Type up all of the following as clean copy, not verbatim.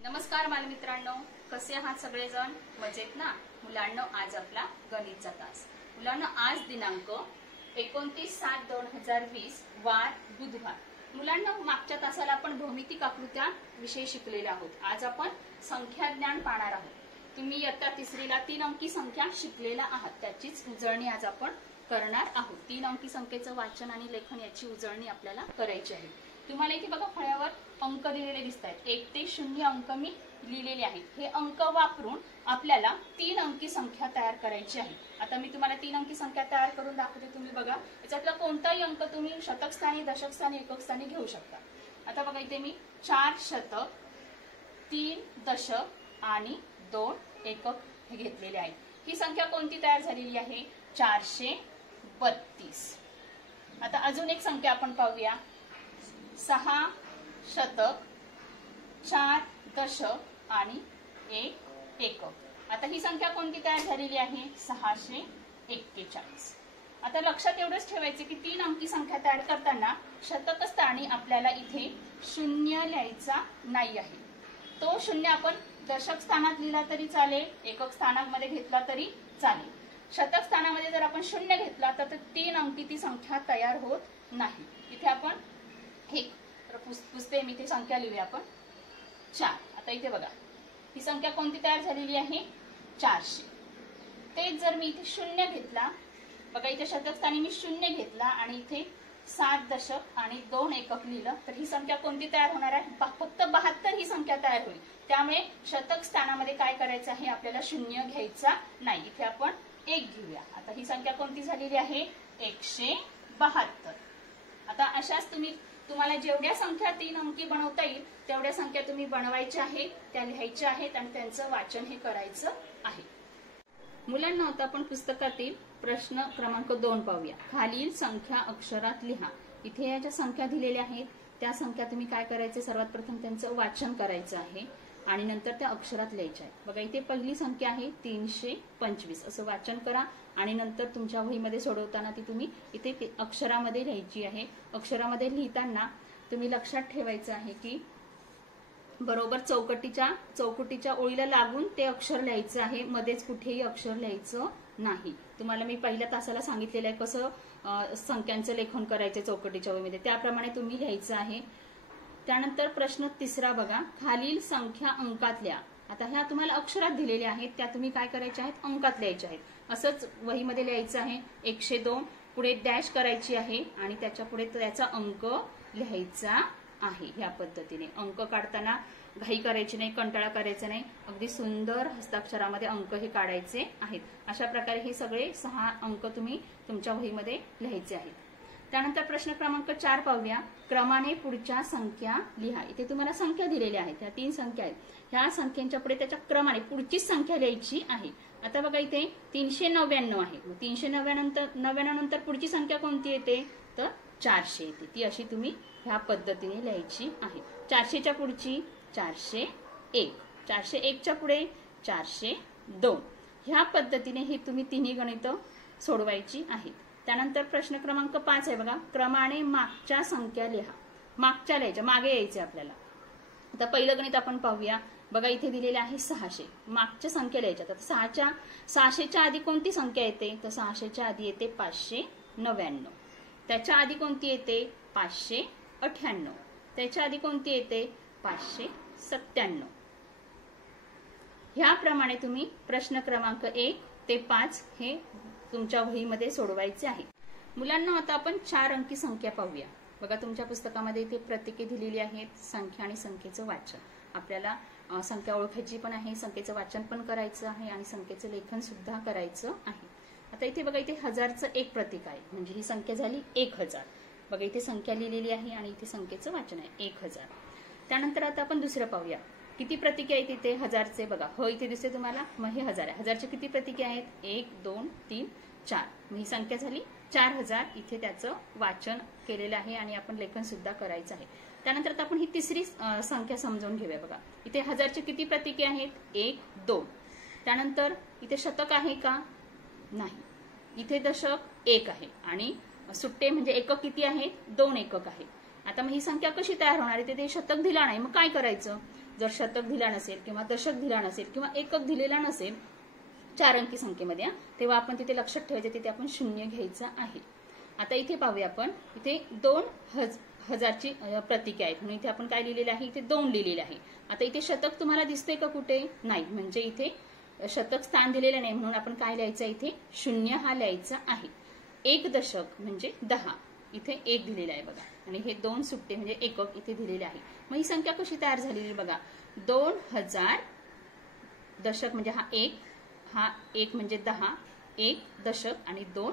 नमस्कार बालमित्रांनो, कसे आहात सगळेजण? मजेत ना मुलांनो? आज आपला गणितचा तास. मुलांनो, आज दिनांक 29/7/2020 वार बुधवार. मुलांनो, मागच्या तासाला आपण भौमितिक आकृत्या विषय शिकलेले आहोत. आज आपण संख्या ज्ञान पाहणार आहोत. तुम्ही इयत्ता तिसरीला 3 अंकी संख्या शिकलेला आहात, त्याचीच उजळणी आज आपण करणार आहोत. 3 अंकी संख्येचं वाचन आणि लेखन याची उजळणी आपल्याला करायची आहे. तुम्हाला इथे बघा फळ्यावर अंक दिलेले दिसत आहेत. 1 ते 0 अंक मी लिहिलेले आहेत. हे अंक वापरून आपल्याला 3 अंकी संख्या तयार करायची आहे. आता मी तुम्हाला 3 अंकी संख्या तयार करून दाखवते. तुम्ही बघा, याच्यातला कोणताही अंक तुम्ही शतक स्थानी, दशक स्थानी, एकक स्थानी घेऊ शकता. आता बघा, इथे मी 4 शतक, 3 दशक आणि 2 एकक हे घेतलेले आहेत. ही संख्या कोणती तयार झालेली आहे? 432. आता अजून एक संख्या आपण पाहूया. 6 शतक, 4 दशक आणि 1 एकक. आता ही संख्या कोणती तयार झालेली आहे? 641. आता लक्षात एवढंच ठेवायचे की 3 अंकी संख्या तयार करताना शतक स्थानी आपल्याला इथे 0 लिहायचा नाही आहे. तो 0 आपण दशक स्थानात लिहिला तरी चालेल, एकक स्थानामध्ये घेतला तरी चालेल. शतक स्थानामध्ये जर आपण 0 घेतला तर 3 अंकी ती संख्या तयार होत नाही. इथे आपण एक पुसते मी ती संख्या लिहूया आपण. 4. आता इथे बघा, ही संख्या कोणती तयार झालेली आहे? 400. तेच जर मी इथे 0 घेतला, बघा इथे शतक स्थानी मी 0 घेतला आणि इथे 7 दशक आणि 2 एकक लिहिलं तर ही संख्या कोणती तयार होणार आहे? फक्त 72 ही संख्या तयार होईल. त्यामुळे शतक स्थानामध्ये काय करायचं आहे? आपल्याला 0 घ्यायचा नाही. इथे आपण 1 घेऊया. आता ही संख्या कोणती झालेली आहे? 172. आता अशाच तुम्हाला जेवढ्या संख्या 3 अंकी बनवता येईल तेवढ्या संख्या तुम्ही बनवायच्या आहेत, त्या लिहायच्या आहेत आणि त्यांचं वाचन हे करायचं आहे. मुलांना आता आपण पुस्तकातील प्रश्न क्रमांक 2 पाहूया. खालील संख्या अक्षरात लिहा. इथे या ज्या संख्या दिलेल्या आहेत त्या संख्या तुम्ही काय करायचे? सर्वात प्रथम त्यांचं वाचन करायचं आहे आणि नंतर त्या अक्षरात लिहायच्या आहेत. बघा, इथे पहिली संख्या आहे 325. असं वाचन करा आणि नंतर तुमच्या वहीमध्ये सोडवताना ती तुम्ही इथे अक्षरामध्ये लिहायची आहे. अक्षरामध्ये लिहिताना तुम्ही लक्षात ठेवायचं आहे की बरोबर चौकटीच्या ओळीला लागून ते अक्षर लिहायचं आहे. मध्येच कुठेही अक्षर लिहायचं नाही. तुम्हाला मी पहिल्या तासाला सांगितलेलं आहे कसं संख्यांचं लेखन करायचं चौकटीच्या ओळीमध्ये, त्याप्रमाणे तुम्ही लिहायचं आहे. त्यानंतर प्रश्न 3 बघा. खालील संख्या अंकात लिहा. आता ह्या तुम्हाला अक्षरात दिलेल्या आहेत, त्या तुम्ही काय करायच्या आहेत? अंकात लिहायच्या आहेत. असंच वहीमध्ये लिहायचं आहे. 102 पुढे डॅश करायची आहे आणि त्याच्या पुढे त्याचा अंक लिहायचा आहे. ह्या पद्धतीने अंक काढताना घाई करायची नाही, कंटाळा करायचा नाही. अगदी सुंदर हस्ताक्षरामध्ये अंक हे काढायचे आहेत. अशा प्रकारे हे सगळे 6 अंक तुम्ही तुमच्या वहीमध्ये लिहायचे आहेत. त्यानंतर प्रश्न क्रमांक 4 पाहूया. क्रमाने पुढच्या संख्या लिहा. इथे तुम्हाला संख्या दिलेल्या आहेत, ह्या 3 संख्या आहेत. ह्या संख्यांच्या पुढे त्याच्या क्रमाने पुढचीच संख्या लिहायची आहे. आता बघा, इथे 399 आहे. 399 नंतर पुढची संख्या कोणती येते? तर 400 येते. ती अशी तुम्ही ह्या पद्धतीने लिहायची आहे. 400च्या पुढची 401, 401च्या पुढे 402. ह्या पद्धतीने हे तुम्ही तिन्ही गणित सोडवायची आहेत. त्यानंतर प्रश्न क्रमांक 5 आहे बघा. क्रमाने मागच्या संख्या लिहा. मागच्या लिहायच्या, मागे यायचे आपल्याला. आता पहिलं गणित आपण पाहूया. बघा, इथे दिलेले आहे 600. मागच्या संख्या लिहायच्या. आता 600च्या आधी कोणती संख्या येते? तर 600च्या आधी येते 599. त्याच्या आधी कोणती येते? 598. त्याच्या आधी कोणती येते? 597. ह्याप्रमाणे तुम्ही प्रश्न क्रमांक 1 ते 5 हे तुमच्या वहीमध्ये सोडवायचे आहे. मुलांना आता आपण 4 अंकी संख्या पाहूया. बघा, तुमच्या पुस्तकामध्ये इथे प्रतीके दिलेली आहेत. संख्या आणि संख्येचं वाचन. आपल्याला संख्या ओळखायची पण आहे, संख्येचं वाचन पण करायचं आहे आणि संख्येचं लेखन सुद्धा करायचं आहे. आता इथे बघा, इथे 1000चं एक प्रतीक आहे, म्हणजे ही संख्या झाली 1000. बघा, इथे संख्या लिहिलेली आहे आणि इथे संख्येचं वाचन आहे 1000. त्यानंतर आता आपण दुसरं पाहूया. किती प्रतीके आहेत इथे 1000चे? बघा, हो इथे दिसते तुम्हाला. मग हे 1000 आहे. 1000चे किती प्रतीके आहेत? 1 2 3 4. मग ही संख्या झाली 4000. इथे त्याचं वाचन केलेलं आहे आणि आपण लेखन सुद्धा करायचं आहे. त्यानंतर आता आपण ही तिसरी संख्या समजून घेऊया. बघा, इथे 1000चे किती प्रतीके आहेत? 1 2. त्यानंतर इथे शतक आहे का? नाही. इथे दशक 1 आहे आणि सुट्टे म्हणजे एकक किती आहेत? 2 एकक आहेत. आता मग ही संख्या कशी तयार होणार? इथे ते शतक दिला नाही, मग काय करायचं? जर शतक दिला नसेल किंवा दशक दिला नसेल किंवा एकक दिलेला नसेल 4 अंकी संख्येमध्ये, तेव्हा आपण तिथे लक्षात ठेवायचं, तिथे आपण शून्य घ्यायचं आहे. आता इथे पाहूया आपण, इथे 2000ची प्रतीके आहेत म्हणून इथे आपण काय लिहिलेलं आहे, इथे 2 लिहिलेलं आहे. आता इथे शतक तुम्हाला दिसतंय का कुठे? नाही, म्हणजे इथे शतक स्थान दिलेलं नाही म्हणून आपण काय लिहायचं, इथे शून्य हा लिहायचा आहे. 1 दशक म्हणजे 10, इथे 1 दिलेला आहे बघा, आणि हे 2 सुट्टे म्हणजे एकक इथे दिलेले आहे. मग ही संख्या कशी तयार झालेली बघा, 2000 दशक म्हणजे हा 1 म्हणजे 10, 1 दशक आणि 2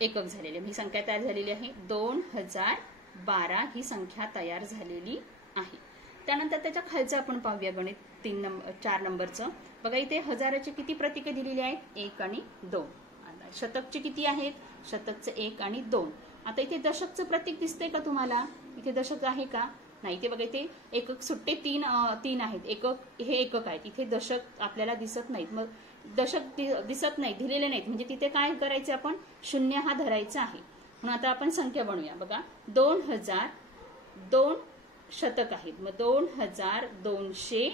एकक झालेले. ही संख्या तयार झालेली आहे. 2012 ही संख्या तयार झालेली आहे. त्यानंतर त्याच्या खालचं आपण पाहूया गणित 4 नंबरचं. बघा इथे हजाराचे किती प्रतीके दिलेली आहेत, 1 आणि 2. शतकचे किती आहेत, शतकचं 1 आणि 2. आता इथे दशकचं प्रतीक दिसतंय का तुम्हाला, इथे दशक आहे का? नाही. ते बघा इथे एकक सुट्टे 3 आहेत, एकक हे एकक आहेत, इथे दशक आपल्याला दिसत नाहीत. मग दशक दिसत नाही, दिलेले नाहीत, म्हणजे तिथे काय करायचे आपण, शून्य हा धरायचा आहे. म्हणून आता आपण संख्या बनवूया. बघा 2000 2 शतक आहेत, मग 2203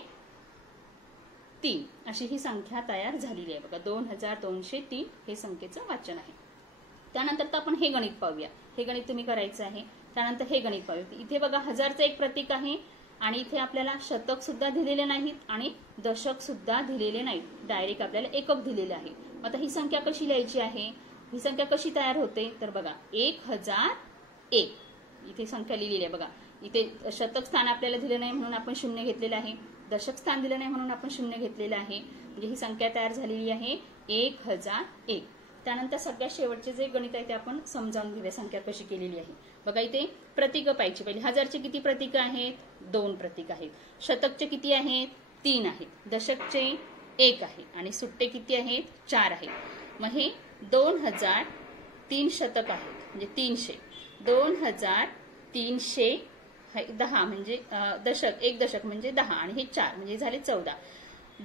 अशी ही संख्या तयार झालेली आहे. बघा 2203 हे संख्येचं वाचन आहे. त्यानंतर आपण हे गणित पाहूया. हे गणित तुम्ही करायचं आहे. त्यानंतर हे गणित पाहूया. इथे बघा हजारचं एक प्रतीक आहे आणि इथे आपल्याला शतक सुद्धा दिलेले नाहीत आणि दशक सुद्धा दिलेले नाहीत, डायरेक्ट आपल्याला एकक दिलेले आहे. आता ही संख्या कशी लिहायची आहे, ही संख्या कशी तयार होते, तर बघा 1001 इथे संख्या लिहिलेली आहे. बघा इथे शतक स्थान आपल्याला दिलं नाही म्हणून आपण शून्य घेतलेलं आहे, दशक स्थान दिलं नाही म्हणून आपण शून्य घेतलेलं आहे. म्हणजे ही संख्या तयार झालेली आहे 1001. त्यानंतर सगळ्यात शेवटचे जे गणित आहे ते आपण समजावून घेऊया, संख्या कशी केलेली आहे. बघा इथे प्रतीक पाहिजे. पहिले हजारचे किती प्रतीक आहेत, 2 प्रतीक आहेत. शतकचे किती आहेत, 3 आहेत. दशकचे 1 आहे आणि सुट्टे किती आहेत, 4 आहेत. मग हे 2003 शतक आहेत म्हणजे 300. 2310 म्हणजे दशक, 1 दशक म्हणजे 10 आणि हे 4 म्हणजे झाले 14.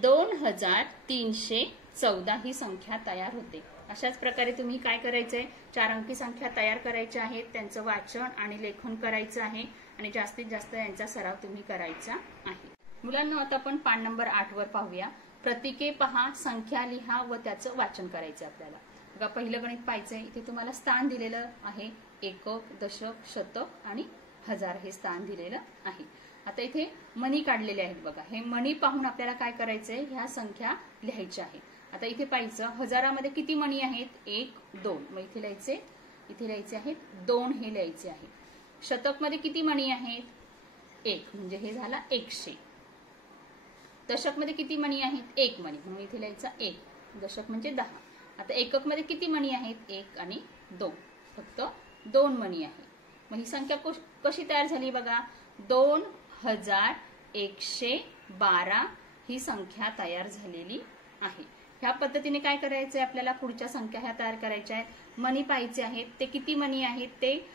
2314 ही संख्या तयार होते. अशाच प्रकारे तुम्ही काय करायचंय, 4 अंकी संख्या तयार करायच्या आहेत, त्यांचं वाचन आणि लेखन करायचं आहे आणि जास्तीत जास्त यांचा सराव तुम्ही करायचा आहे. मुलांना आता आपण पान नंबर 8 वर पाहूया. प्रतीके पहा, संख्या लिहा व त्याचं वाचन करायचं आपल्याला. बघा पहिलं गणित पाहायचंय. इथे तुम्हाला स्थान दिलेलं आहे, एकक, दशक, शतक आणि हजार हे स्थान दिलेलं आहे. आता इथे मणी काढलेले आहेत. बघा हे मणी पाहून आपल्याला काय करायचंय, ह्या संख्या लिहायच्या आहेत. आता इथे पाहायचं हजारामध्ये किती मणी आहेत, 1 2, मग इथे लिहायचे आहेत 2 हे लिहायचे आहे. शतकमध्ये किती मणी आहेत, 1 म्हणजे हे झाला 100. दशकमध्ये किती मणी आहेत, 1 मणी म्हणून इथे लिहायचा 1, दशक म्हणजे 10. आता एककमध्ये किती मणी आहेत, 1 आणि 2, फक्त 2 मणी आहे. मग ही संख्या कशी तयार झाली बघा, 2112 ही संख्या तयार झालेली आहे. ह्या पद्धतीने काय करायचंय आपल्याला, पुढच्या संख्या ह्या तयार करायच्या आहेत. मणी पाहायचे आहेत, ते किती मणी आहेत ते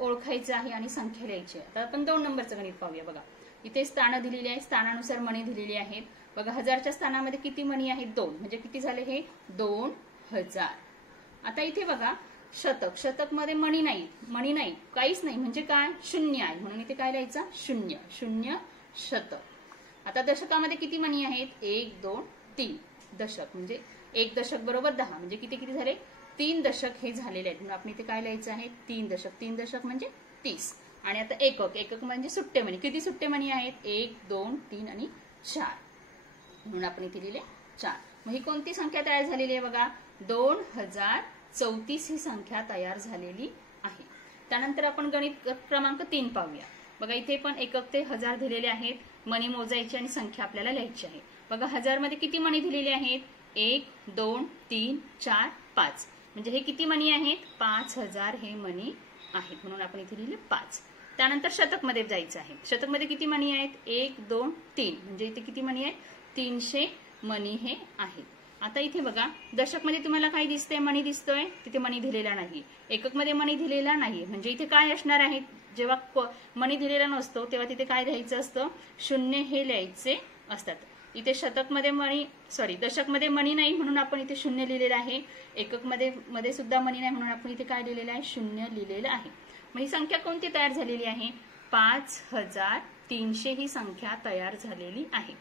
ओळखायचं आहे आणि संख्या लिहायची आहे. आता आपण 2 नंबरचं गणित पाहूया. बघा इथे स्थानं दिलेली आहे, स्थानानुसार मणी दिलेली आहेत. बघा हजारच्या स्थानामध्ये किती मणी आहेत, 2 म्हणजे किती झाले हे 2000. आता इथे बघा शतक, शतकमध्ये मणी नाही काहीच नाही म्हणजे काय, शून्य आहे म्हणून इथे काय लिहायचं, 0 शतक. आता दशकामध्ये किती मणी आहेत, 1 2 3, दशक म्हणजे 1 दशक बरोबर 10 म्हणजे किती झाले, 3 दशक हे झालेले आहेत. म्हणून आपण इथे काय लिहायचं आहे, 3 दशक म्हणजे 30. आणि आता एकक म्हणजे सुट्टे मणी, किती सुट्टे मणी आहेत, 1 2 3 आणि 4 म्हणून आपण इथे लिहिले 4. मग ही कोणती संख्या तयार झालेली आहे बघा, 2034 ही संख्या तयार झालेली आहे. त्यानंतर आपण गणित क्रमांक 3 पाहूया. बघा इथे पण एकक ते हजार दिलेले आहेत, मणी मोजायची आणि संख्या आपल्याला लिहायची आहे. बघा हजारमध्ये किती मणी दिलेले आहेत, 1 2 3 4 5 म्हणजे हे किती मणी आहेत, 5000 हे मणी आहेत म्हणून आपण इथे लिहिले 5. त्यानंतर शतकमध्ये जायचं आहे. शतकमध्ये किती मणी आहेत, 1 2 3 म्हणजे इथे किती मणी आहेत, 300 मणी हे आहेत. आता इथे बघा दशकमध्ये तुम्हाला काय दिसतंय, मणी दिसतोय, तिथे मणी दिलेला नाही. एककमध्ये मणी दिलेला नाही म्हणजे इथे काय असणार आहे, जेव्हा मणी दिलेला नसतो तेव्हा तिथे काय लिहायचं असतं, 0 हे लिहायचे असतात. इथे दशकमध्ये मणी नाही म्हणून आपण इथे 0 लिहिलेलं आहे. एककमध्ये सुद्धा मणी नाही म्हणून आपण इथे काय लिहिलेलं आहे, 0 लिहिलेलं आहे. मग ही संख्या कोणती तयार झालेली आहे, 5000 300 ही संख्या तयार झालेली आहे।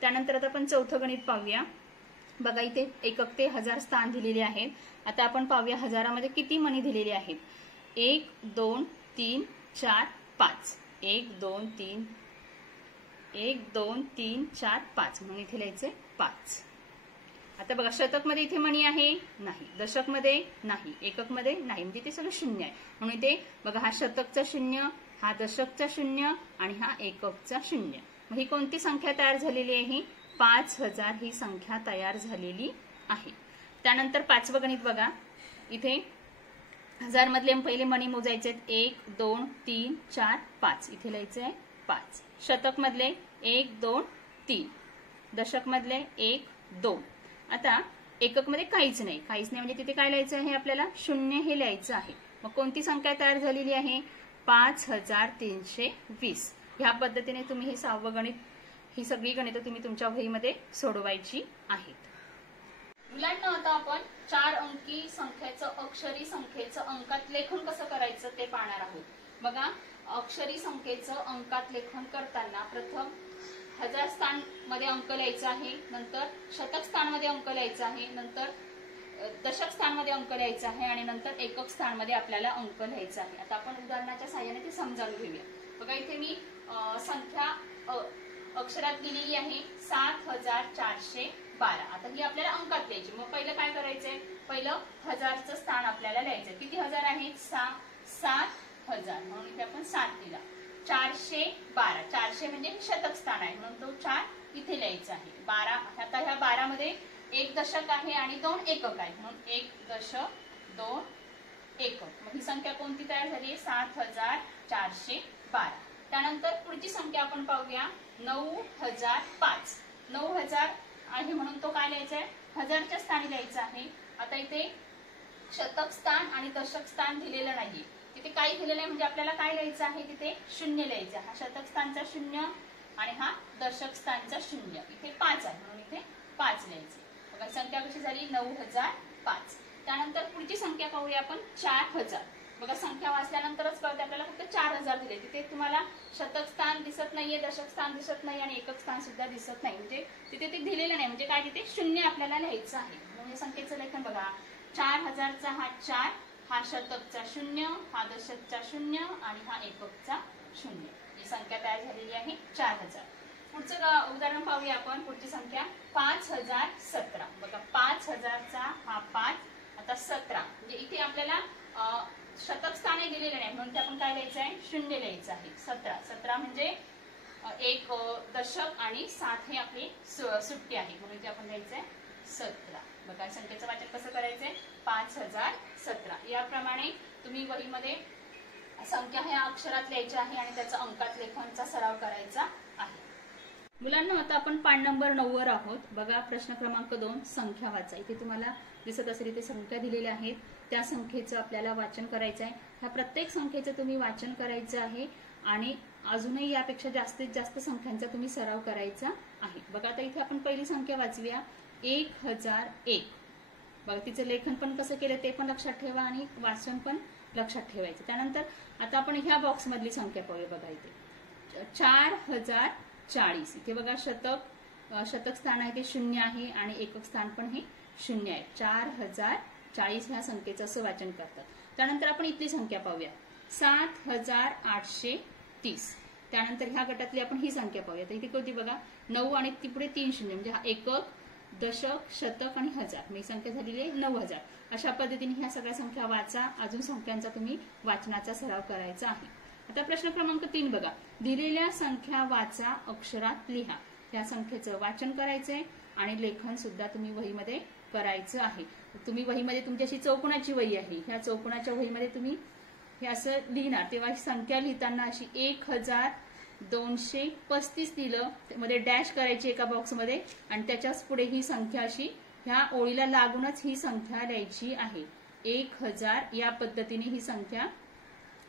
त्यानंतर आता आपण चौथं गणित पाहूया। बघा इथे एकक ते हजार स्थान दिलेले आहेत। आता आपण पाहूया हजारामध्ये किती मणी दिलेले आहेत। 1 2 3 4 5 1 2 3 4 5 म्हणून इथे लिहायचे 5। आता बघा शतक मध्ये इथे मणी आहे नाही, दशक मध्ये नाही, एकक मध्ये नाही, म्हणजे ते सगळं शून्य आहे। म्हणून इथे बघा हा शतकचा शून्य, हा दशकचा शून्य आणि हा एककचा शून्य। मग ही कोणती संख्या तयार झालेली आहे? 5000 ही संख्या तयार झालेली आहे। त्यानंतर पाचवं गणित बघा, इथे हजार मधले पहिले मणी मोजायचे आहेत। 1 2 3 4 5 इथे लिहायचे आहे 5। शतक मधले 1 2 3, दशक मधले 1 2। आता एकक मध्ये काहीच नाही म्हणजे तिथे काय लिहायचं आहे आपल्याला? शून्य हे लिहायचं आहे। मग कोणती संख्या तयार झालेली आहे? 5320। ह्या पद्धतीने तुम्ही हे 6वं गणित, ही सगळी गणितं तुम्ही तुमच्या वहीमध्ये सोडवायची आहेत। मुलांना आता आपण 4 अंकी संख्येचं, अक्षरी संख्येचं अंकात लेखन कसं करायचं ते पाहणार आहोत। बघा अक्षरी संख्येचं अंकात लेखन करताना प्रथम हजार स्थान मध्ये अंक लिहायचा आहे, नंतर शतक स्थान मध्ये अंक लिहायचा आहे, नंतर दशक स्थान मध्ये अंक लिहायचा आहे आणि नंतर एकक स्थान मध्ये आपल्याला अंक लिहायचा आहे। आता आपण उदाहरणाच्या साहाय्याने ते समजावून घेऊया। बघा इथे मी संख्या अक्षरात दिलेली आहे 7412। आता ही आपल्याला अंकात लिहायची। मग पहिलं काय करायचंय? पहिलं हजारचं स्थान आपल्याला लिहायचंय। किती हजार आहे? 7000, म्हणून इथे आपण 7 दिला। 412, 400 म्हणजे शतक स्थान आहे म्हणून तो 4 इथे लिहायचा आहे। 12, आता ह्या 12 मध्ये 1 दशक आहे आणि 2 एकक आहे म्हणून 1 दशक 2 एकक। मग ही संख्या कोणती तयार झाली? 7412। त्यानंतर पुढची संख्या आपण पाहूया 9005। 9000 आहे म्हणून तो काय लिहायचा आहे? हजारच्या स्थानी लिहायचा आहे। आता इथे शतक स्थान आणि दशक स्थान दिलेलं नाहीये, तिथे काय दिलेलं आहे म्हणजे आपल्याला काय लिहायचं आहे? तिथे शून्य लिहायचं। हा शतक स्थानचा शून्य आणि हा दशक स्थानचा शून्य, इथे 5 आहे म्हणून इथे 5 लिहायचे। बघा संख्या कशी झाली? 9005। त्यानंतर पुढची संख्या पाहूया आपण 4000। बघा संख्या वाचल्यानंतरच कळते आपल्याला फक्त 4000 दिले, तिथे तुम्हाला शतक स्थान दिसत नाहीये, दशक स्थान दिसत नाही आणि एकक स्थान सुद्धा दिसत नाही, म्हणजे तिथे ते दिलेलं नाही, म्हणजे काय तिथे शून्य आपल्याला लिहायचं आहे। म्हणजे संख्येचं लेखन बघा 4000चा हा 4, हा शतकचा शून्य, हा दशकचा शून्य आणि हा एककचा शून्य। ही संख्या तयार झालेली आहे 4000। पुढचं उदाहरण पाहूया आपण। पुढची संख्या 5017। बघा 5000चा हा 5, आता 17, म्हणजे इथे आपल्याला शतक स्थान दिलेलं नाही म्हणून ते आपण काय लिहायचं आहे? शून्य लिहायचं आहे। 17 म्हणजे एक दशक आणि 7 हे आपली सुट्टी आहे म्हणून ते आपण लिहायचं आहे 17। बघा संख्येचं वाचन कसं करायचंय? 5017। याप्रमाणे तुम्ही वहीमध्ये संख्या ह्या अक्षरात लिहायची आहे आणि त्याचा अंकात लेखनचा सराव करायचा आहे। मुलांना आता आपण पान नंबर 9 वर आहोत। बघा प्रश्न क्रमांक 2, संख्या वाचा। इथे तुम्हाला दिसत असेल इथे संख्या दिलेल्या आहेत, त्या संख्येचं आपल्याला वाचन करायचं आहे। ह्या प्रत्येक संख्येचं तुम्ही वाचन करायचं आहे आणि अजूनही यापेक्षा जास्तीत जास्त संख्यांचा तुम्ही सराव करायचा आहे। बघा आता इथे आपण पहिली संख्या वाचूया 1001। बघा तिचं लेखन पण कसं केलं ते पण लक्षात ठेवा आणि वाचन पण लक्षात ठेवायचं। त्यानंतर आता आपण ह्या बॉक्स मधली संख्या पाहूया। बघा इथे 4040। इथे बघा शतक स्थान आहे ते शून्य आहे आणि एकक स्थान पण हे शून्य आहे। 4040 ह्या संख्येचं असं वाचन करतात। त्यानंतर आपण इथली संख्या पाहूया 7830। त्यानंतर ह्या गटातली आपण ही संख्या पाहूया। तर इथे कोणती बघा 9 आणि ती पुढे 3 शून्य, म्हणजे हा एकक, दशक, शतक आणि हजार, ही संख्या झालेली आहे 9000। अशा पद्धतीने ह्या सगळ्या संख्या वाचा। अजून संख्यांचा तुम्ही वाचनाचा सराव करायचा आहे। आता प्रश्न क्रमांक 3 बघा, दिलेल्या संख्या वाचा, अक्षरात लिहा। त्या संख्येचं वाचन करायचंय आणि लेखन सुद्धा तुम्ही वहीमध्ये करायचं आहे। तुम्ही वहीमध्ये तुमची अशी चौकोनाची वही आहे, ह्या चौकोनाच्या वहीमध्ये तुम्ही हे असं लिहिणार, तेव्हा संख्या लिहिताना अशी 1235 दिलं, मध्ये डॅश करायची एका बॉक्समध्ये आणि त्याच्याच पुढे ही संख्या अशी ह्या ओळीला लागूनच ही संख्या लिहायची आहे 1000। या पद्धतीने ही संख्या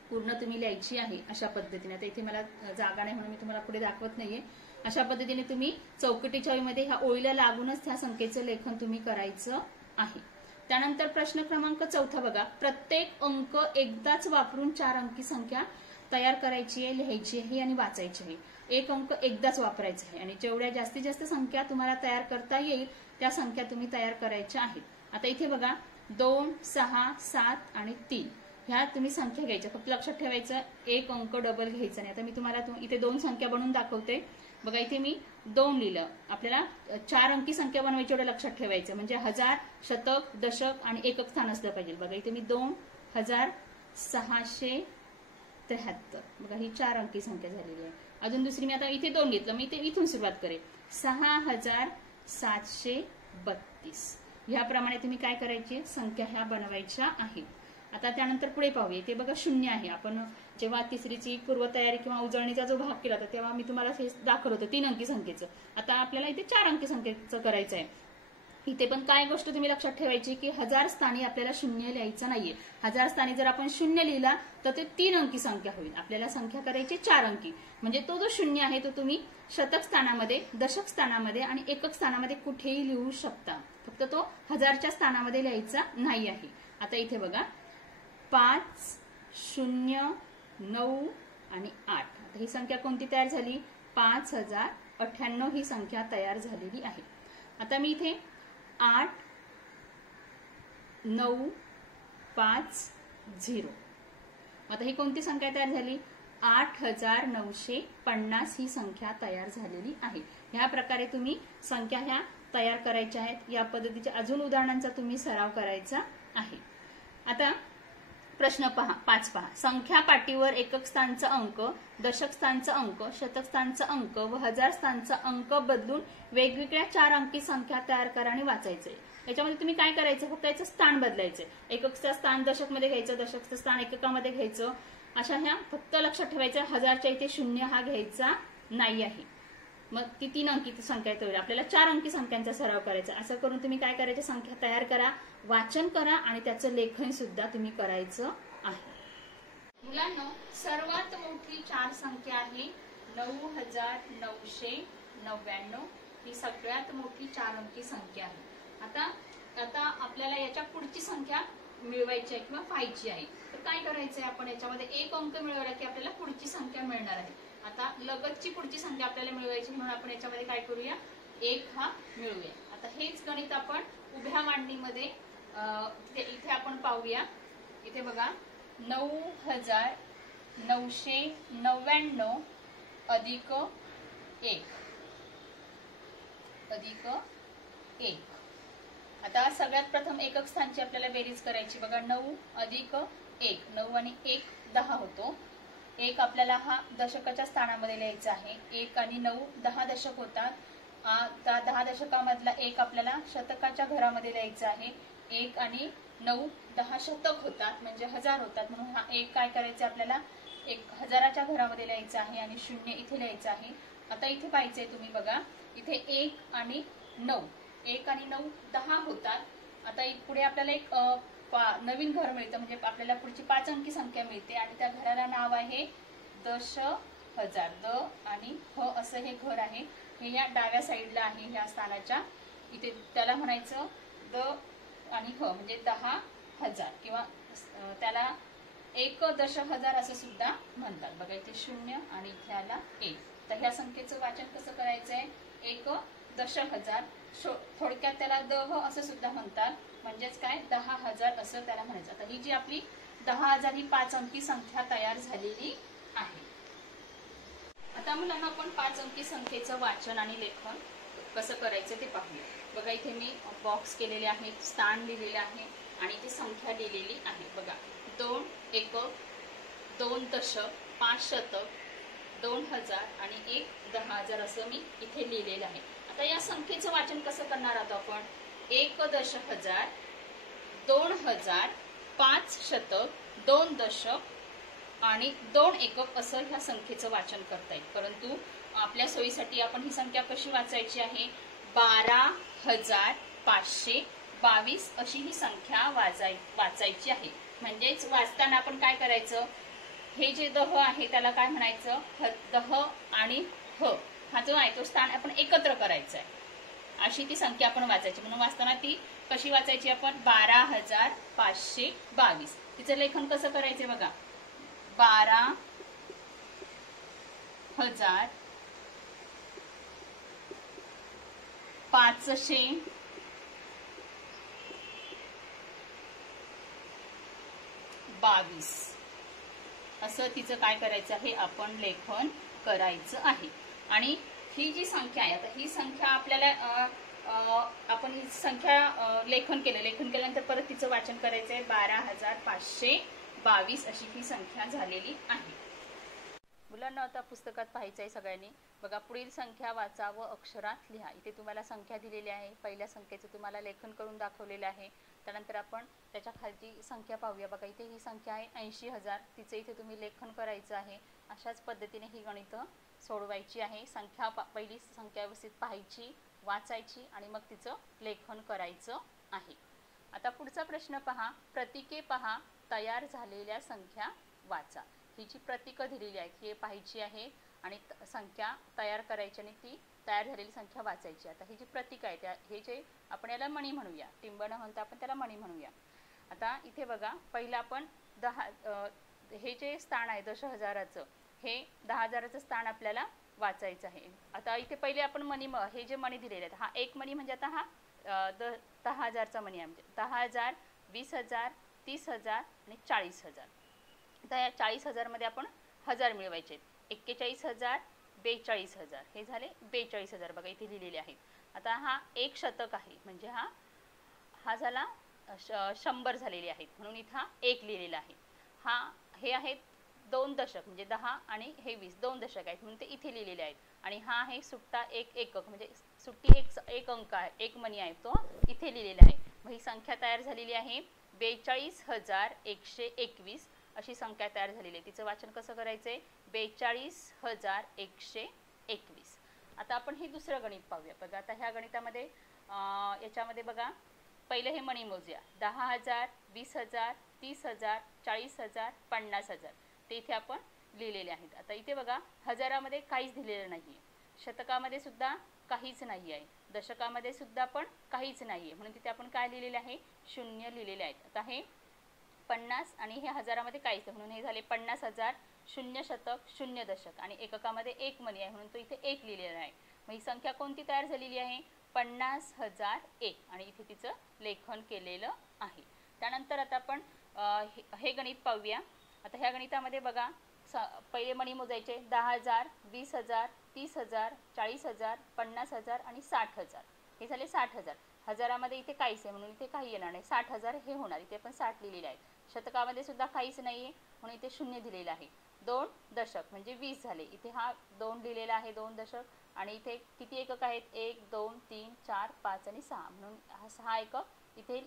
पूर्ण तुम्ही लिहायची आहे अशा पद्धतीने। आता इथे मला जागा नाही म्हणून मी तुम्हाला पुढे दाखवत नाहीये। अशा पद्धतीने तुम्ही चौकटीच्या वहीमध्ये ह्या ओळीला लागूनच त्या संख्येचं लेखन तुम्ही करायचं आहे। त्यानंतर प्रश्न क्रमांक 4 बघा, प्रत्येक अंक एकदाच वापरून 4 अंकी संख्या तयार करायची आहे, लिहायची आहे आणि वाचायची आहे। एक अंक एकदाच वापरायचा आहे आणि जेवढ्या जास्तीत जास्त संख्या तुम्हाला तयार करता येईल त्या संख्या तुम्ही तयार करायच्या आहेत। आता इथे बघा 2, 6, 7 आणि 3 ह्या तुम्ही संख्या घ्यायच्या, फक्त लक्षात ठेवायचं एक अंक डबल घ्यायचा नाही। आता मी तुम्हाला इथे 2 संख्या बनवून दाखवते बघा। इथे मी 2 लिहिलं, आपल्याला 4 अंकी संख्या बनवायची एवढं लक्षात ठेवायचं, म्हणजे हजार, शतक, दशक आणि एकक स्थान असलं पाहिजे। बघा इथे मी 2673 बघा ही 4 अंकी संख्या झालेली आहे। अजून दुसरी मी आता इथे 2 घेतलं, मी इथे इथून सुरुवात करेन 6732 ह्याप्रमाणे तुम्ही काय करायचे संख्या ह्या बनवायच्या आहेत। आता त्यानंतर पुढे पाहूया, ते बघा 0 आहे। आपण जेव्हा तिसरीची पूर्वतयारी किंवा उजळणीचा जो भाग केला होता तेव्हा मी तुम्हाला हे दाखवलं होतं 3 अंकी संख्येचं। आता आपल्याला इथे 4 अंकी संख्येचं करायचं आहे। इथे पण काय गोष्ट तुम्ही लक्षात ठेवायची की 1000 स्थानी आपल्याला 0 लिहायचं नाहीये। 1000 स्थानी जर आपण 0 लिहिला तर ते 3 अंकी संख्या होईल। आपल्याला संख्या करायची 4 अंकी, म्हणजे तो जो 0 आहे तो तुम्ही शतक स्थानामध्ये, दशक स्थानामध्ये आणि एकक स्थानामध्ये कुठेही लिहू शकता, फक्त तो 1000च्या स्थानामध्ये लिहायचा नाही आहे। आता इथे बघा 5, 0, 9 आणि 8 आता ही संख्या कोणती तयार झाली? 5098 ही संख्या तयार झालेली आहे। आता मी इथे 8, 9, 5, 0 आता ही कोणती संख्या तयार झाली? 8950 ही संख्या तयार झालेली आहे। ह्या प्रकारे तुम्ही संख्या ह्या तयार करायच्या आहेत। या पद्धतीच्या अजून उदाहरणांचा तुम्ही सराव करायचा आहे। आता प्रश्न 5 पहा। संख्या पाटीवर एकक स्थानचा अंक, दशक स्थानचा अंक, शतक स्थानचा अंक व हजार स्थानचा अंक बदलून वेगवेगळ्या 4 अंकी संख्या तयार करा आणि वाचायचे। याच्यामध्ये तुम्ही काय करायचं, फक्त याचं स्थान बदलायचं। एककचं स्थान दशक मध्ये घ्यायचं, दशकचं स्थान एककामध्ये घ्यायचं। अशा ह्या फक्त लक्षात ठेवायचं 1000च्या इथे 0 हा घ्यायचा नाही आहे। मग ती 3 अंकी संख्या होईल, आपल्याला 4 अंकी संख्यांचा सराव करायचा। असं करून तुम्ही काय करायचं, संख्या तयार करा, वाचन करा आणि त्याचं लेखन सुद्धा तुम्ही करायचं आहे। मुलांनो, सर्वात मोठी 4 संख्या आहे 9999 ही सगळ्यात मोठी 4 अंकी संख्या आहे। आता आपल्याला याच्या पुढची संख्या मिळवायची आहे किंवा पाहायची आहे, तर काय करायचंय आपण, याच्यामध्ये एक अंक मिळवला की आपल्याला पुढची संख्या मिळणार आहे। आता लगतची पुढची संख्या आपल्याला मिळवायची, म्हणून आपण याच्यामध्ये काय करूया, 1 हा मिळवूया। आता हेच गणित आपण उभ्या मांडणीमध्ये इथे आपण पाहूया। इथे बघा 9999 अधिक 1 आता सगळ्यात प्रथम एकक स्थानची आपल्याला बेरीज करायची। बघा 9 अधिक 1 9 आणि 1 10 होतो। 1 आपल्याला हा दशकाच्या स्थानामध्ये लिहायचा आहे। 1 आणि 9 10 दशक होतात। 10 दशकामधला 1 आपल्याला शतकाच्या घरामध्ये लिहायचा आहे। 1 आणि 9 10 शतक होतात, म्हणजे 1000 होतात, म्हणून हा 1 काय करायचं आपल्याला 1000च्या घरामध्ये लिहायचा आहे आणि 0 इथे लिहायचं आहे। आता इथे पाहायचंय तुम्ही बघा, इथे 1 आणि 9 10 होतात। आता पुढे आपल्याला एक नवीन घर मिळतं, म्हणजे आपल्याला पुढची 5 अंकी संख्या मिळते आणि त्या घराला नाव आहे 10,000। द आणि ह असं हे घर आहे, हे या डाव्या साईडला आहे ह्या स्थानाच्या। इथे त्याला म्हणायचं द आणि ह म्हणजे 10,000 किंवा त्याला 1,10,000 असं सुद्धा म्हणतात। बघा इथे 0 आणि इथे आला 1, तर ह्या संख्येचं वाचन कसं करायचंय, 1,10,000 थोडक्यात त्याला दह असं सुद्धा म्हणतात, म्हणजेच काय 10,000 असं त्याला म्हणायचं। आता ही जी आपली 10,000 ही 5 अंकी संख्या तयार झालेली आहे। आता मुलांना आपण 5 अंकी संख्येचं वाचन आणि लेखन कसं करायचं ते पाहूया। बघा इथे मी बॉक्स केलेले आहेत, स्थान लिहिलेले आहे आणि इथे संख्या लिहिलेली आहे। बघा 2 एकक, 2 दशक, 5 शतक, 2000 आणि 1,10,000 असं मी इथे लिहिलेलं आहे। आता या संख्येचं वाचन कसं करणार आहोत आपण, 1,10,000, 2,000, 5 शतक, 2 दशक आणि 2 एकक असं ह्या संख्येचं वाचन करता येईल। परंतु आपल्या सोयीसाठी आपण ही संख्या कशी वाचायची आहे, 12,522 अशी ही संख्या वाचायची आहे। म्हणजेच वाचताना आपण काय करायचं, हे जे दह आहे त्याला काय म्हणायचं, दह आणि ह हा जो आहे तो स्थान आपण एकत्र करायचा आहे, अशी ती संख्या आपण वाचायची। म्हणून वाचताना ती कशी वाचायची आपण, 12,522। तिचं लेखन कसं करायचं बघा, 12,522 522 असं तिचं काय करायचं आहे, आपण लेखन करायचं आहे. आणि ही जी संख्या आहे, आता ही संख्या आपल्याला आपण ही संख्या लेखन केल्यानंतर परत तिचं वाचन करायचं आहे. 12,522 अशी ही संख्या झालेली आहे. मुलांना आता पुस्तकात पाहायचं आहे सगळ्यांनी. बघा, पुढील संख्या वाचा व अक्षरात लिहा. इथे तुम्हाला संख्या दिलेली आहे. पहिल्या संख्येचं तुम्हाला लेखन करून दाखवलेलं आहे. त्यानंतर आपण त्याच्या खालची संख्या पाहूया. बघा, इथे ही संख्या आहे 80,000. तिचं इथे तुम्ही लेखन करायचं आहे. अशाच पद्धतीने ही गणितं सोडवायची आहे. पहिली संख्या व्यवस्थित पाहायची, वाचायची आणि मग तिचं लेखन करायचं आहे. आता पुढचा प्रश्न पहा. प्रतीके पहा, तयार झालेल्या संख्या वाचा. ही जी प्रतीकं दिलेली आहेत ही पाहायची आहे आणि संख्या तयार करायची आणि ती तयार झालेली संख्या वाचायची. आता ही जी प्रतीक आहे हे जे आपण याला मणी म्हणूया, टिंब न म्हणता आपण त्याला मणी म्हणूया. आता इथे बघा, पहिलं आपण 10 हे जे स्थान आहे दशहजाराचं, हे 10,000चं स्थान आपल्याला वाचायचं आहे. आता इथे पहिले आपण मणी, हे जे मणी दिलेले आहेत, हा एक मणी म्हणजे आता हा 10,000चा मणी आहे. म्हणजे 10,000, 20,000, 30,000 आणि 40,000. आता या 40,000 मध्ये आपण हजार मिळवायचे. 41,000, 42,000 हे झाले 42,000. बघा इथे लिहिलेले आहेत. आता हा एक शतक आहे म्हणजे हा झाला 100 झालेले आहेत म्हणून इथं एक लिहिलेला आहे. हे आहेत 2 दशक म्हणजे 10 आणि हे 20, 2 दशक आहेत म्हणून ते इथे लिहिलेले आहेत. आणि हा आहे सुट्टा एक एकक म्हणजे सुट्टी एक अंक आहे, एक मणी आहे, तो इथे लिहिलेला आहे. मग ही संख्या तयार झालेली आहे 42,121 अशी संख्या तयार झालेली आहे. तिचं वाचन कसं करायचंय? 42,121. आता आपण हे दुसरं गणित पाहूया. बघा, आता ह्या गणितामध्ये याच्यामध्ये बघा, पहिलं हे मणी मोजूया. 10,000, 20,000, 30,000, 40,000, 50,000 ते इथे आपण लिहिलेले आहेत. आता इथे बघा, हजारामध्ये काहीच दिलेलं नाहीये, शतकामध्ये सुद्धा काहीच नाही आहे, दशकामध्ये सुद्धा पण काहीच नाहीये म्हणून तिथे आपण काय लिहिलेले आहे? शून्य लिहिलेले आहेत. आता हे 50 आणि हे हजारामध्ये काहीच म्हणून हे झाले 50,000, 0 शतक, 0 दशक आणि एककामध्ये एक मणी आहे म्हणून तो इथे एक लिहिलेला आहे. मग ही संख्या कोणती तयार झालेली आहे? 50,001 आणि इथे तिचं लेखन केलेलं आहे. त्यानंतर आता आपण हे गणित पाहूया. आता ह्या गणितामध्ये बघा, पहिले मणी मोजायचे 10,000, 20,000, 30,000, 40,000, 50,000 आणि 60,000 हे झाले 60,000. हजारामध्ये इथे काहीच आहे म्हणून इथे काही येणार नाही, 60,000 हे होणार. इथे पण 60 लिहिलेले आहे. शतकामध्ये सुद्धा काहीच नाही आहे म्हणून इथे 0 दिलेलं आहे. 2 दशक म्हणजे 20 झाले, इथे हा 2 लिहिलेला आहे, 2 दशक. आणि इथे किती एकक आहेत? 1, 2, 3, 4, 5 आणि 6 म्हणून हा 6 एकक इथे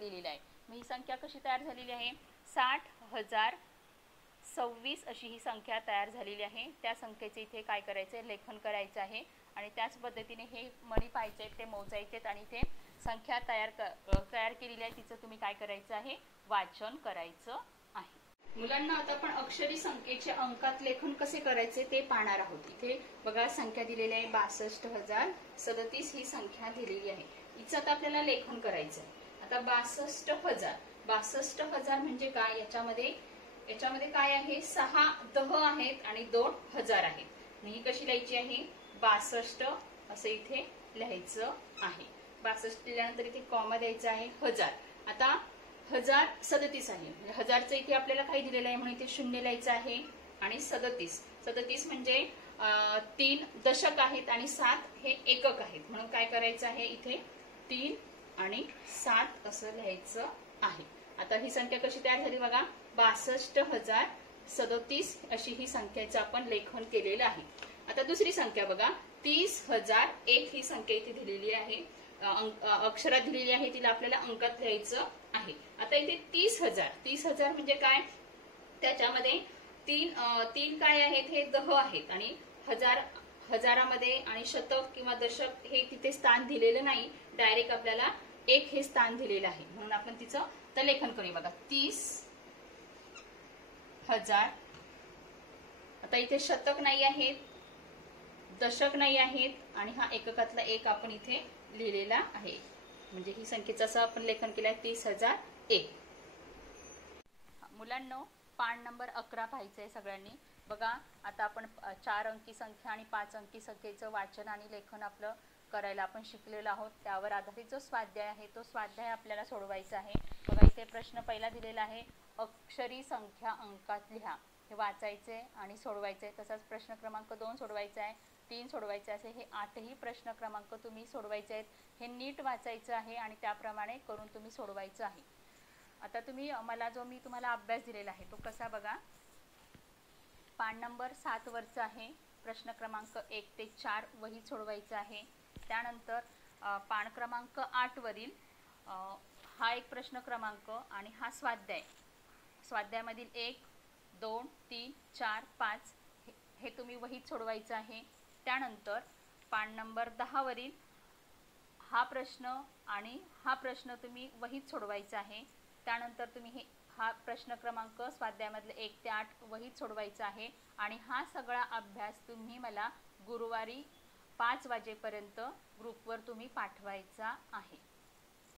लिहिलेला आहे. मग ही संख्या कशी तयार झालेली आहे? 60,026 अशी ही संख्या तयार झालेली आहे. त्या संख्येचे इथे काय करायचं? लेखन करायचं आहे. आणि त्याच पद्धतीने हे मणी पाहायचे, ते मोजायचे आणि इथे संख्या तयार केलेली आहे तिचं तुम्ही काय करायचं आहे? वाचन करायचं आहे. मुलांना आता आपण अक्षरी संख्येचे अंकात लेखन कसे करायचे ते पाहणार आहोत. इथे बघा, संख्या दिलेली आहे 62,037 ही संख्या दिलेली आहे. हिचं आता आपल्याला लेखन करायचं आहे. आता 62,000 म्हणजे काय? याच्यामध्ये काय आहे? 6 दह आहेत आणि 2 हजार आहेत. ही कशी लिहायची आहे? 62 असं इथे लिहायचं आहे. 62 लिहिल्यानंतर इथे कॉमा द्यायचा आहे. हजार. आता 1037 आहे म्हणजे हजारचं इथे आपल्याला काही दिलेलं आहे म्हणून इथे 0 लिहायचं आहे. आणि 37 म्हणजे 3 दशक आहेत आणि 7 हे एकक आहेत म्हणून काय करायचं आहे? इथे 3 आणि 7 असं लिहायचं आहे. आता ही संख्या कशी तयार झाली बघा, 62,037 अशी ही संख्येचं आपण लेखन केलेलं आहे. आता दुसरी संख्या बघा, 30,001 ही संख्या इथे दिलेली आहे, अक्षरात दिलेली आहे, तिला आपल्याला अंकात लिहायचं आहे. आता इथे 30,000 म्हणजे काय? त्याच्यामध्ये तीन काय आहेत? हे दह आहेत आणि हजारामध्ये आणि शतक किंवा दशक हे तिथे स्थान दिलेलं नाही, डायरेक्ट आपल्याला एक हे स्थान दिलेलं आहे म्हणून आपण तिचं तर लेखन करूया. बघा, 30,000. आता इथे शतक नाही आहेत, दशक नाही आहेत आणि हा एककातला एक आपण इथे लिहिलेला आहे म्हणजे ही संख्येचं असं आपण लेखन केलं आहे 30,001. मुलांनो, पान नंबर 11 पाहायचं आहे सगळ्यांनी. बघा, आता आपण 4 अंकी संख्या आणि 5 अंकी संख्येचं वाचन आणि लेखन आपलं करायला आपण शिकलेलो आहोत, त्यावर आधारित जो स्वाध्याय आहे तो स्वाध्याय आपल्याला सोडवायचा आहे. बघा इथे प्रश्न पहिला दिलेला आहे, अक्षरी संख्या अंकात लिहा. हे वाचायचे आणि सोडवायचे. तसंच प्रश्न क्रमांक 2 सोडवायचा आहे, 3 सोडवायचे असे हे 8ही प्रश्न क्रमांक तुम्ही सोडवायचे आहेत. हे नीट वाचायचं आहे आणि त्याप्रमाणे करून तुम्ही सोडवायचं आहे. आता तुम्ही मला जो मी तुम्हाला अभ्यास दिलेला आहे तो कसा बघा, पान नंबर 7 वरचा आहे. प्रश्न क्रमांक 1 ते 4 वही सोडवायचं आहे. त्यानंतर पान क्रमांक 8 वरील हा एक प्रश्न क्रमांक आणि हा स्वाध्याय, स्वाध्यायामधील 1, 2, 3, 4, 5 हे तुम्ही वहीत सोडवायचं आहे. त्यानंतर पान नंबर 10 वरील हा प्रश्न आणि हा प्रश्न तुम्ही वहीत सोडवायचा आहे. त्यानंतर तुम्ही हा प्रश्न क्रमांक स्वाध्यायामधले 1 ते 8 वहीत सोडवायचा आहे. आणि हा सगळा अभ्यास तुम्ही मला गुरुवारी 5 वाजेपर्यंत ग्रुपवर तुम्ही पाठवायचा आहे.